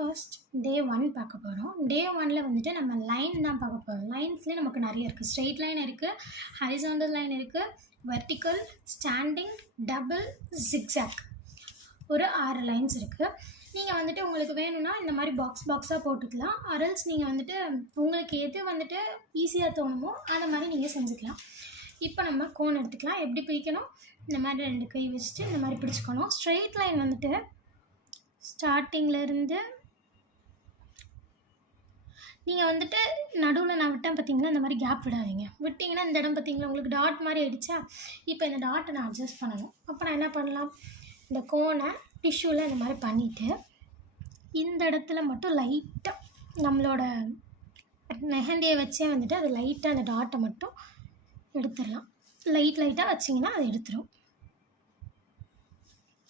First day 1 பார்க்க போகிறோம். டே 1ல் வந்துட்டு நம்ம லைன் தான் பார்க்க போகிறோம். லைன்ஸ்லேயே நமக்கு நிறைய இருக்குது. ஸ்ட்ரெயிட் லைன் இருக்குது, ஹரிசாண்டல் லைன் இருக்குது, வெர்டிக்கல், ஸ்டாண்டிங், டபுள், ஜிக்ஸாக். ஒரு 6 லைன்ஸ் இருக்குது. நீங்கள் வந்துட்டு உங்களுக்கு வேணும்னா இந்த மாதிரி பாக்ஸாக போட்டுக்கலாம். அரல்ஸ் நீங்கள் வந்துட்டு உங்களுக்கு எது வந்துட்டு ஈஸியாக தோணுமோ அந்த மாதிரி நீங்கள் செஞ்சுக்கலாம். இப்போ நம்ம கோன் எடுத்துக்கலாம். எப்படி பிடிக்கணும்? இந்த மாதிரி 2 கை வச்சுட்டு இந்த மாதிரி பிடிச்சிக்கணும். ஸ்ட்ரெயிட் லைன் வந்துட்டு ஸ்டார்டிங்லேருந்து நீங்கள் வந்துட்டு நடுவில் நான் விட்டேன் பார்த்தீங்கன்னா, இந்த மாதிரி கேப் விடாதீங்க. விட்டிங்கன்னா இந்த இடம் பார்த்தீங்களா உங்களுக்கு டாட் மாதிரி ஆகிடுச்சா. இப்போ இந்த டாட்டை நான் அட்ஜஸ்ட் பண்ணணும். அப்போ நான் என்ன பண்ணலாம், இந்த கோனை டிஷ்யூவில் இந்த மாதிரி பண்ணிவிட்டு இந்த இடத்துல மட்டும் லைட்டாக நம்மளோட மெஹந்தியை வச்சே வந்துட்டு அது லைட்டாக அந்த டாட்டை மட்டும் எடுத்துடலாம். லைட்டாக வச்சிங்கன்னா அது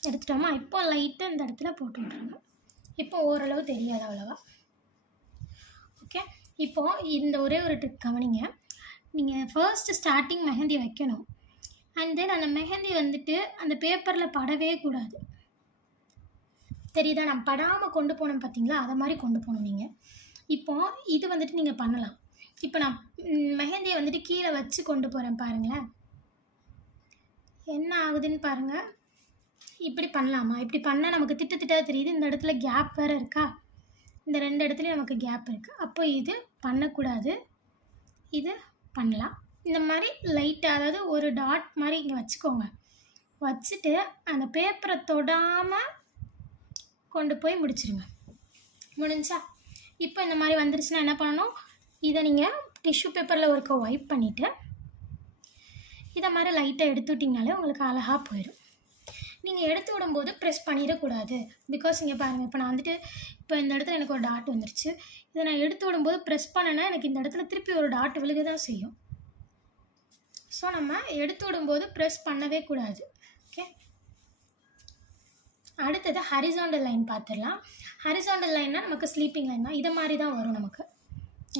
எடுத்துட்டோமா. இப்போ லைட்டாக இந்த இடத்துல போட்டு விட்ருங்க. இப்போ ஓரளவு தெரியாது அவ்வளோவா. ஓகே, இப்போது இந்த ஒரே ஒரு ட்ரிக் கவனிங்க. நீங்கள் ஃபர்ஸ்ட்டு ஸ்டார்டிங் மெஹந்தி வைக்கணும். அண்ட் தென் அந்த மெஹந்தி வந்துட்டு அந்த பேப்பரில் படவே கூடாது. தெரியுதா? நான் படாமல் கொண்டு போனேன் பார்த்தீங்களா, அதை மாதிரி கொண்டு போகணும் நீங்கள். இப்போது இது வந்துட்டு நீங்கள் பண்ணலாம். இப்போ நான் மெஹந்தியை வந்துட்டு கீழே வச்சு கொண்டு போகிறேன் பாருங்களேன், என்ன ஆகுதுன்னு பாருங்கள். இப்படி பண்ணலாமா? இப்படி பண்ணால் நமக்கு திட்டாக தெரியுது. இந்த இடத்துல கேப் வேறு இருக்கா, இந்த 2 இடத்துலையும் நமக்கு கேப் இருக்குது. அப்போ இது பண்ணக்கூடாது, இது பண்ணலாம். இந்த மாதிரி லைட்டாக, அதாவது ஒரு டாட் மாதிரி இங்கே வச்சுக்கோங்க. வச்சுட்டு அந்த பேப்பரை தொடாமல் கொண்டு போய் முடிச்சிருங்க. முடிஞ்சா இப்போ இந்த மாதிரி வந்துருச்சுன்னா என்ன பண்ணணும், இதை நீங்கள் டிஷ்யூ பேப்பரில் ஒருக்க வைப் பண்ணிவிட்டு இதை மாதிரி லைட்டாக எடுத்து விட்டிங்கனாலே உங்களுக்கு அழகாக போயிடும். நீங்கள் எடுத்து விடும்போது ப்ரெஸ் பண்ணிடக்கூடாது. பிகாஸ் இங்கே பாருங்கள், இப்போ நான் வந்துட்டு இப்போ இந்த இடத்துல எனக்கு ஒரு டாட் வந்துருச்சு. இதை நான் எடுத்து விடும்போது ப்ரெஸ் பண்ணேன்னா எனக்கு இந்த இடத்துல திருப்பி ஒரு டாட் விழுக தான் செய்யும். ஸோ நம்ம எடுத்து விடும்போது ப்ரெஸ் பண்ணவே கூடாது. ஓகே, அடுத்தது ஹரிசாண்டல் லைன் பார்த்துடலாம். ஹரிசாண்டல் லைன்னா நமக்கு ஸ்லீப்பிங் லைன் தான். இதை மாதிரி தான் வரும். நமக்கு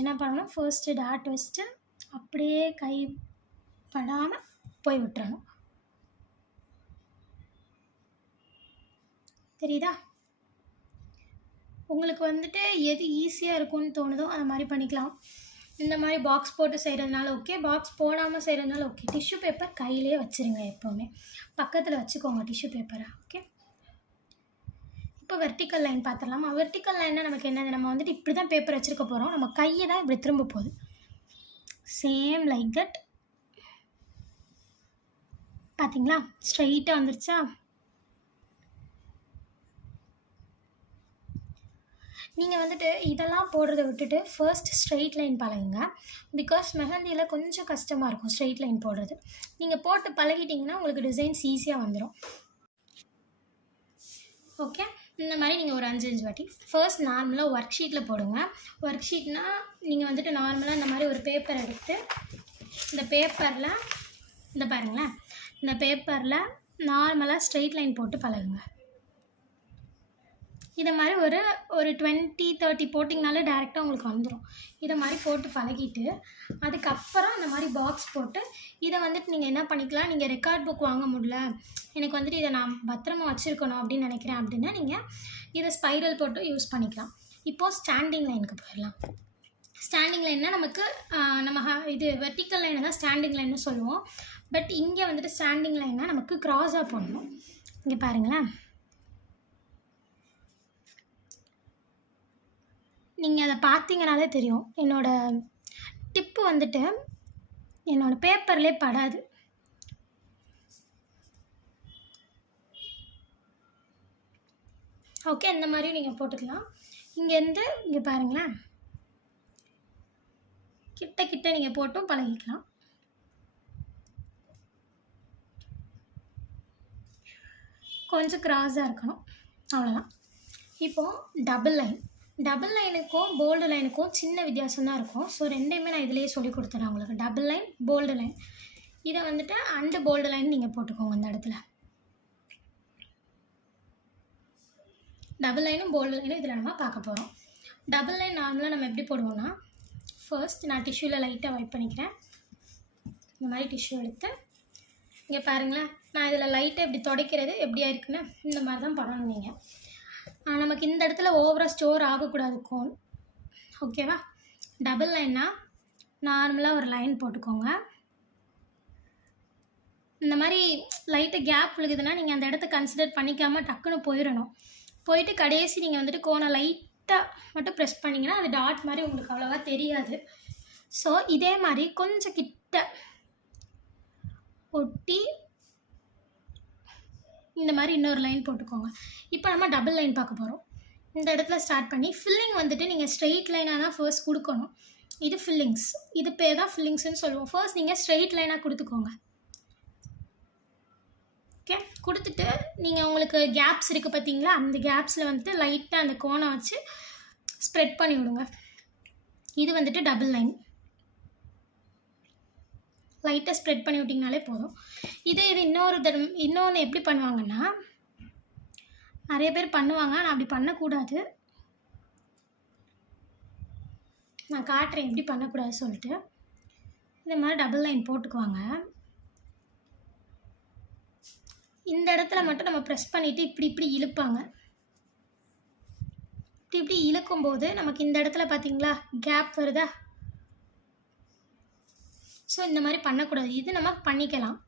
என்ன பண்ணணும், ஃபர்ஸ்ட்டு டாட் வச்சுட்டு அப்படியே கை படாமல் போய் விட்டுறணும். தெரியுதா? உங்களுக்கு வந்துட்டு எது ஈஸியாக இருக்கும்னு தோணுதோ அந்த மாதிரி பண்ணிக்கலாம். இந்த மாதிரி பாக்ஸ் போட்டு செய்கிறதுனால ஓகே, பாக்ஸ் போடாமல் செய்கிறதுனால ஓகே. டிஷ்யூ பேப்பர் கையிலே வச்சுருங்க, எப்போவுமே பக்கத்தில் வச்சுக்கோங்க டிஷ்யூ பேப்பரை. ஓகே, இப்போ வெர்டிக்கல் லைன் பார்த்துடலாமா? வெர்டிக்கல் லைன்னா நமக்கு என்னது, நம்ம வந்துட்டு இப்படி தான் பேப்பர் வச்சுருக்க போகிறோம். நம்ம கையை தான் இப்படி திரும்ப போகுது. Same like that. பார்த்தீங்களா, ஸ்ட்ரைட்டாக வந்துருச்சா? நீங்கள் வந்துட்டு இதெல்லாம் போடுறத விட்டுட்டு ஃபர்ஸ்ட் ஸ்ட்ரெயிட் லைன் பழகுங்க. பிகாஸ் மெஹந்தியில் கொஞ்சம் கஷ்டமாக இருக்கும் ஸ்ட்ரெயிட் லைன் போடுறது. நீங்கள் போட்டு பழகிட்டிங்கன்னா உங்களுக்கு டிசைன்ஸ் ஈஸியாக வந்துடும். ஓகே, இந்த மாதிரி நீங்கள் ஒரு 5 வாட்டி ஃபர்ஸ்ட் நார்மலாக ஒர்க் ஷீட்டில் போடுங்க. ஒர்க் ஷீட்னால் நீங்கள் வந்துட்டு நார்மலாக இந்த மாதிரி ஒரு பேப்பர் எடுத்து இந்த பேப்பரில் இந்த பாருங்களேன், இந்த பேப்பரில் நார்மலாக ஸ்ட்ரெயிட் லைன் போட்டு பழகுங்க. இதை மாதிரி ஒரு 20-30 போட்டிங்கனாலே டேரெக்டாக உங்களுக்கு வந்துடும். இதை மாதிரி போட்டு பழகிட்டு அதுக்கப்புறம் இந்த மாதிரி பாக்ஸ் போட்டு இதை வந்துட்டு நீங்கள் என்ன பண்ணிக்கலாம், நீங்கள் ரெக்கார்ட் புக் வாங்க முடியல, எனக்கு வந்துட்டு இதை நான் பத்திரமா வச்சுருக்கணும் அப்படின்னு நினைக்கிறேன் அப்படின்னா நீங்கள் இதை ஸ்பைரல் போட்டு யூஸ் பண்ணிக்கலாம். இப்போது ஸ்டாண்டிங் லைனுக்கு போயிடலாம். ஸ்டாண்டிங் லைன்னா நமக்கு இது வெர்டிக்கல் லைனை தான் ஸ்டாண்டிங் லைன்னு சொல்லுவோம். பட் இங்கே வந்துட்டு ஸ்டாண்டிங் லைன்னா நமக்கு க்ராஸாக போடணும். இங்கே பாருங்களேன், நீங்கள் அதை பார்த்தீங்கனாலே தெரியும். என்னோடய டிப்பு வந்துட்டு என்னோடய பேப்பர்லேயே படாது. ஓகே, இந்த மாதிரி நீங்கள் போட்டுக்கலாம். இங்கேருந்து இங்கே பாருங்களேன், கிட்ட நீங்கள் போட்டும் பழகிக்கலாம். கொஞ்சம் கிராஸாக இருக்கணும், அவ்வளோதான். இப்போது டபுள் லைனுக்கும் போல்டு லைனுக்கும் சின்ன வித்தியாசம் தான் இருக்கும். ஸோ ரெண்டையுமே நான் இதிலேயே சொல்லி கொடுத்துறேன் உங்களுக்கு. Double line, bold line. இதை வந்துட்டு அண்டு போல்டு லைன் நீங்கள் போட்டுக்கோங்க. இந்த இடத்துல டபுள் லைனும் போல்டு லைனும் இதில் நம்ம பார்க்க போகிறோம். டபுள் லைன் நார்மலாக நம்ம எப்படி போடுவோம்னா, ஃபர்ஸ்ட் நான் டிஷ்யூவில் லைட்டாக வைப் பண்ணிக்கிறேன். இந்த மாதிரி டிஷ்யூ எடுத்து இங்கே பாருங்களேன், நான் இதில் லைட்டாக இப்படி துடைக்கிறது எப்படியா இருக்குன்னு இந்த மாதிரி தான் பண்ணணும் நீங்கள். நமக்கு இந்த இடத்துல ஓவராக ஸ்டோர் ஆகக்கூடாது கோன். ஓகேவா? டபுள் லைன்னா நார்மலாக ஒரு லைன் போட்டுக்கோங்க. இந்த மாதிரி லைட்டாக கேப் விழுகுதுன்னா நீங்கள் அந்த இடத்த கன்சிடர் பண்ணிக்காமல் டக்குன்னு போயிடணும். போயிட்டு கடைசி நீங்கள் வந்துட்டு கோனை லைட்டாக மட்டும் ப்ரெஸ் பண்ணிங்கன்னா அது டாட் மாதிரி உங்களுக்கு அவ்வளோவா தெரியாது. ஸோ இதே மாதிரி கொஞ்சம் கிட்ட ஒட்டி இந்த மாதிரி இன்னொரு லைன் போட்டுக்கோங்க. இப்போ நம்ம டபுள் லைன் பார்க்க போகிறோம். இந்த இடத்துல ஸ்டார்ட் பண்ணி ஃபில்லிங் வந்துட்டு நீங்கள் ஸ்ட்ரெயிட் லைனாக தான் ஃபர்ஸ்ட் கொடுக்கணும். இது ஃபில்லிங்ஸ், இது பேர் தான் ஃபில்லிங்ஸ்ன்னு சொல்லுவோம். ஃபர்ஸ்ட் நீங்கள் ஸ்ட்ரெயிட் லைனாக கொடுத்துக்கோங்க. ஓகே, கொடுத்துட்டு நீங்கள் உங்களுக்கு கேப்ஸ் இருக்குது பார்த்தீங்களா, அந்த கேப்ஸில் வந்துட்டு லைட்டாக அந்த கோனை வச்சு ஸ்ப்ரெட் பண்ணி விடுங்க. இது வந்துட்டு டபுள் லைன். லைட்டாக ஸ்ப்ரெட் பண்ணி விட்டிங்கனாலே போதும். இது இன்னொன்று எப்படி பண்ணுவாங்கன்னா, நிறைய பேர் பண்ணுவாங்க, ஆனால் அப்படி பண்ணக்கூடாது. நான் காட்டுறேன் எப்படி பண்ணக்கூடாது சொல்லிட்டு. இந்த மாதிரி டபுள் லைன் போட்டுக்குவாங்க. இந்த இடத்துல மட்டும் நம்ம ப்ரெஸ் பண்ணிவிட்டு இப்படி இழுப்பாங்க. இப்படி இழுக்கும்போது நமக்கு இந்த இடத்துல பார்த்தீங்களா கேப் வருதா? ஸோ இந்த மாதிரி பண்ணக்கூடாது. இது நம்ம பண்ணிக்கலாம்,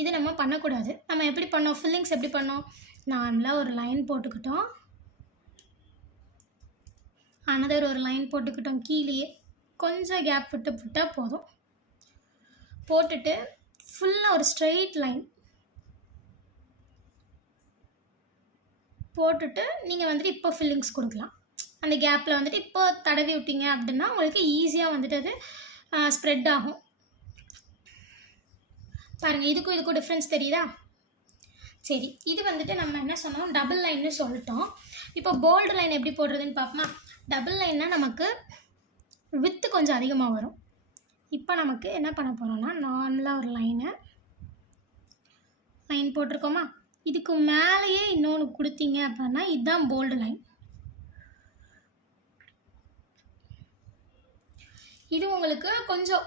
இது நம்ம பண்ணக்கூடாது. நம்ம எப்படி பண்ணோம், ஃபில்லிங்ஸ் எப்படி பண்ணோம், நார்மலாக ஒரு லைன் போட்டுக்கிட்டோம், அனதர் ஒரு லைன் போட்டுக்கிட்டோம், கீழே கொஞ்சம் கேப் விட்டால் போதும். போட்டுட்டு ஃபுல்லாக ஒரு ஸ்ட்ரெயிட் லைன் போட்டுட்டு நீங்கள் வந்துட்டு இப்போ ஃபில்லிங்ஸ் கொடுக்கலாம். அந்த கேப்பில் வந்துட்டு இப்போ தடவி விட்டீங்க அப்படின்னா உங்களுக்கு ஈஸியாக வந்துட்டு அது ஸ்ப்ரெட் ஆகும். பாருங்கள், இதுக்கும் டிஃப்ரென்ஸ் தெரியுதா? சரி, இது வந்துட்டு நம்ம என்ன சொன்னோம், டபுள் லைன்னு சொல்லிட்டோம். இப்போ போல்டு லைன் எப்படி போடுறதுன்னு பார்ப்போமா? டபுள் லைன்னா நமக்கு வித்து கொஞ்சம் அதிகமாக வரும். இப்போ நமக்கு என்ன பண்ண போகிறோம்னா, நார்மலாக ஒரு லைன் போட்டிருக்கோமா, இதுக்கு மேலேயே இன்னொன்று கொடுத்தீங்க அப்படின்னா இதுதான் போல்டு லைன். இது உங்களுக்கு கொஞ்சம்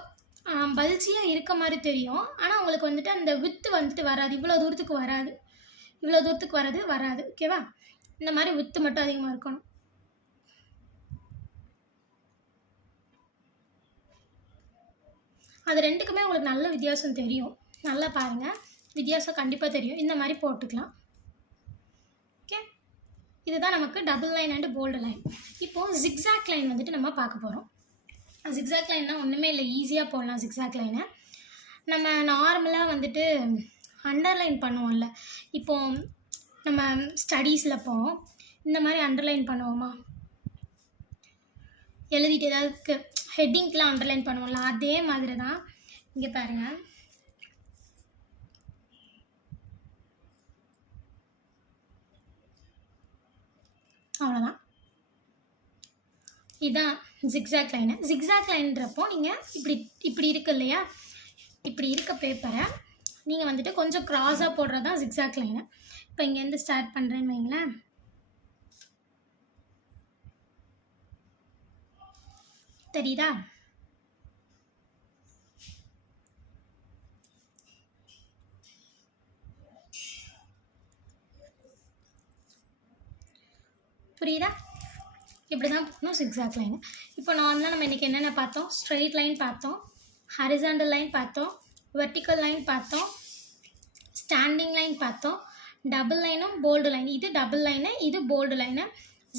பல்ஜியாக இருக்க மாதிரி தெரியும், ஆனால் உங்களுக்கு வந்துட்டு அந்த வித்து வந்துட்டு வராது, இவ்வளோ தூரத்துக்கு வராது. ஓகேவா? இந்த மாதிரி வித்து மட்டும் அதிகமாக இருக்கணும். அது ரெண்டுக்குமே உங்களுக்கு நல்ல வித்தியாசம் தெரியும். நல்லா பாருங்கள், வித்தியாசம் கண்டிப்பாக தெரியும். இந்த மாதிரி போட்டுக்கலாம். ஓகே, இதுதான் நமக்கு double line and bold line. இப்போது ஜிக்ஸாக் லைன் வந்துட்டு நம்ம பார்க்க போகிறோம். ஜிக்ஸாக் லைன்னா ஒன்றுமே இல்லை, ஈஸியாக போடலாம். ஜிக்ஸாக் லைனை நம்ம நார்மலாக வந்துட்டு அண்டர்லைன் பண்ணுவோம்ல, இப்போது நம்ம ஸ்டடீஸில் போவோம், இந்த மாதிரி அண்டர்லைன் பண்ணுவோமா, எழுதிட்டு ஏதாவது ஹெட்டிங்க்கெலாம் அண்டர்லைன் பண்ணுவோம்ல, அதே மாதிரி தான் இங்கே பாருங்கள். அவ்வளோதான், இதுதான் ஜிக்ஸாக் லைனு. ஜிக்ஸாக் லைன்றப்போ நீங்கள் இப்படி இருக்கு இல்லையா, இப்படி இருக்க பேப்பரை நீங்கள் வந்துட்டு கொஞ்சம் க்ராஸாக போடுறது தான் ஜிக்ஸாக் லைனு. இப்போ இங்கேருந்து ஸ்டார்ட் பண்ணுறேன்னு வைங்களேன். தெரியுதா? புரியுதா? இப்படி தான் போகணும் ஜிக்ஸாக் லைனு. இப்போ நார்மலாக நம்ம இன்றைக்கி என்னென்ன பார்த்தோம், ஸ்ட்ரெயிட் லைன் பார்த்தோம், ஹரிசாண்டல் லைன் பார்த்தோம், வெர்டிக்கல் லைன் பார்த்தோம், ஸ்டாண்டிங் லைன் பார்த்தோம், டபுள் லைனும் போல்டு லைன். இது டபுள் லைனு, இது போல்டு லைனு,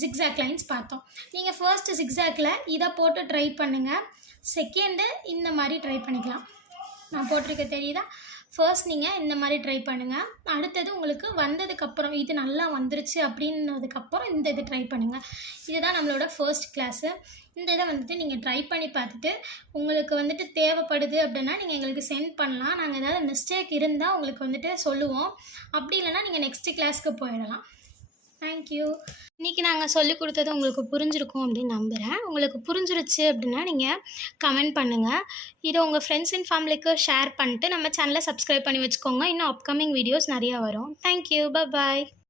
ஜிக்ஸாக் லைன்ஸ் பார்த்தோம். நீங்கள் ஃபர்ஸ்ட்டு ஜிக்ஸாக்கில் இதை போட்டு ட்ரை பண்ணுங்கள், செகண்டு இந்த மாதிரி ட்ரை பண்ணிக்கலாம். நான் போட்டிருக்க தெரியுதா? ஃபர்ஸ்ட் நீங்கள் இந்த மாதிரி ட்ரை பண்ணுங்கள். அடுத்தது உங்களுக்கு வந்ததுக்கப்புறம் இது நல்லா வந்துருச்சு அப்படின்னதுக்கப்புறம் இந்த இது ட்ரை பண்ணுங்கள். இதுதான் நம்மளோட ஃபர்ஸ்ட் கிளாஸு. இந்த இதை வந்துட்டு நீங்கள் ட்ரை பண்ணி பார்த்துட்டு உங்களுக்கு வந்துட்டு தேவைப்படுது அப்படின்னா நீங்கள் எங்களுக்கு சென்ட் பண்ணலாம். நாங்கள் ஏதாவது மிஸ்டேக் இருந்தால் உங்களுக்கு வந்துட்டு சொல்லுவோம். அப்படி இல்லைனா நீங்கள் நெக்ஸ்ட்டு கிளாஸ்க்கு போயிடலாம். தேங்க்யூ. இன்றைக்கி நாங்கள் சொல்லிக் கொடுத்தது உங்களுக்கு புரிஞ்சிருக்கும் அப்படின்னு நம்புகிறேன். உங்களுக்கு புரிஞ்சிருச்சு அப்படின்னா நீங்கள் கமெண்ட் பண்ணுங்கள். இதை உங்கள் ஃப்ரெண்ட்ஸ் அண்ட் ஃபேமிலிக்கு ஷேர் பண்ணிட்டு நம்ம சேனலை சப்ஸ்கிரைப் பண்ணி வச்சுக்கோங்க. இன்னும் அப்கமிங் வீடியோஸ் நிறையா வரும். தேங்க்யூ. பாய்.